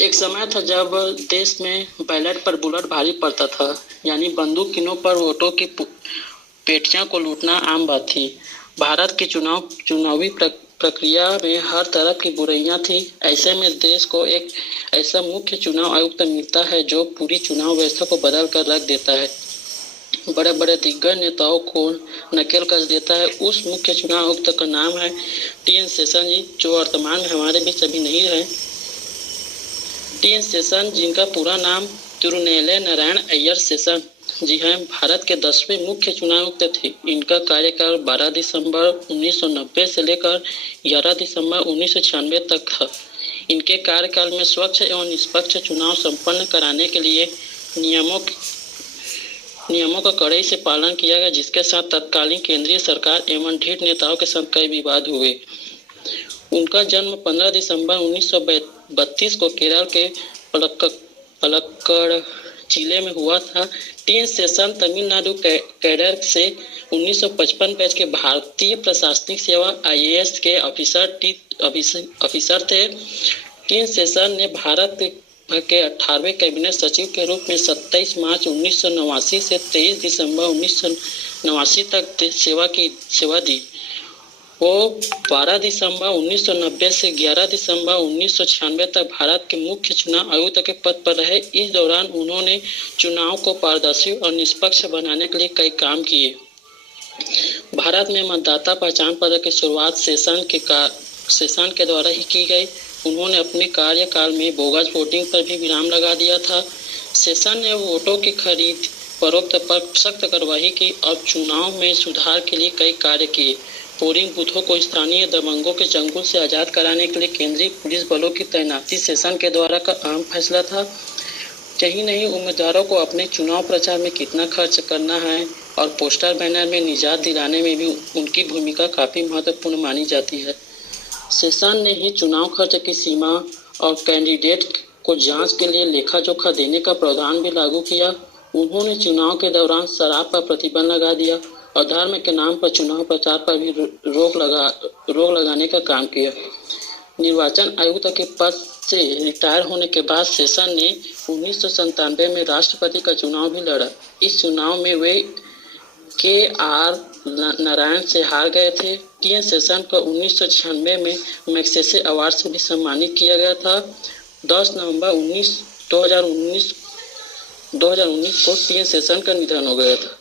एक समय था जब देश में बैलेट पर बुलेट भारी पड़ता था, यानी बंदूक किनों पर वोटों की पेटियां को लूटना आम बात थी। भारत की चुनावी प्रक्रिया में हर तरफ की बुराइयां थी। ऐसे में देश को एक ऐसा मुख्य चुनाव आयुक्त मिलता है जो पूरी चुनाव व्यवस्था को बदल कर रख देता है, बड़े बड़े दिग्गज नेताओं को नकेल कस देता है। उस मुख्य चुनाव आयुक्त का नाम है टी.एन. शेषन जी, जो वर्तमान में हमारे बीच अभी नहीं रहे। टी.एन. शेषन, जिनका पूरा नाम तिरुनेले नारायण अय्यर शेषन जी हैं, भारत के 10वें मुख्य चुनाव आयुक्त थे। इनका कार्यकाल 12 दिसंबर 1990 से लेकर 11 दिसंबर 1996 तक था। इनके कार्यकाल में स्वच्छ एवं निष्पक्ष चुनाव संपन्न कराने के लिए नियमों का कड़ाई से पालन किया गया, जिसके साथ तत्कालीन केंद्रीय सरकार एवं ढीठ नेताओं के साथ कई विवाद हुए। उनका जन्म 15 दिसंबर 1932 को केरल के पलक्कड़ जिले में हुआ था। टी.एन. शेषन तमिलनाडु कैडर से 1955 बैच के भारतीय प्रशासनिक सेवा (IAS) के ऑफिसर थे। टी.एन. शेषन ने भारत के 18वें कैबिनेट सचिव के रूप में 27 मार्च 1989 से 23 दिसंबर 1989 तक सेवा दी। वो 12 दिसंबर 1990 से 11 दिसंबर 1996 तक भारत के मुख्य चुनाव आयुक्त के पद पर रहे। इस दौरान उन्होंने चुनाव को पारदर्शी और निष्पक्ष बनाने के लिए कई काम किए। भारत में मतदाता पहचान पत्र की शुरुआत शेषन के द्वारा ही की गई। उन्होंने अपने कार्यकाल में बोगस वोटिंग पर भी विराम लगा दिया था। शेषन ने वोटों की खरीद फरोख्त पर सख्त कार्रवाई की और चुनाव में सुधार के लिए कई कार्य किए। पोलिंग बूथों को स्थानीय दबंगों के चंगुल से आज़ाद कराने के लिए केंद्रीय पुलिस बलों की तैनाती शेषन के द्वारा का अहम फैसला था। यही नहीं, उम्मीदवारों को अपने चुनाव प्रचार में कितना खर्च करना है और पोस्टर बैनर में निजात दिलाने में भी उनकी भूमिका काफ़ी महत्वपूर्ण मानी जाती है। शेषन ने ही चुनाव खर्च की सीमा और कैंडिडेट को जांच के लिए लेखा जोखा देने का प्रावधान भी लागू किया। उन्होंने चुनाव के दौरान शराब पर प्रतिबंध लगा दिया और धर्म के नाम पर चुनाव प्रचार पर भी रोक लगाने का काम किया। निर्वाचन आयुक्त के पद से रिटायर होने के बाद शेषन ने 1997 में राष्ट्रपति का चुनाव भी लड़ा। इस चुनाव में वे के.आर. नारायण से हार गए थे। टी.एन. शेषन को 1996 में मैग्सेसे अवार्ड से भी सम्मानित किया गया था। 10 नवंबर 2019 को टी.एन. शेषन का निधन हो गया था।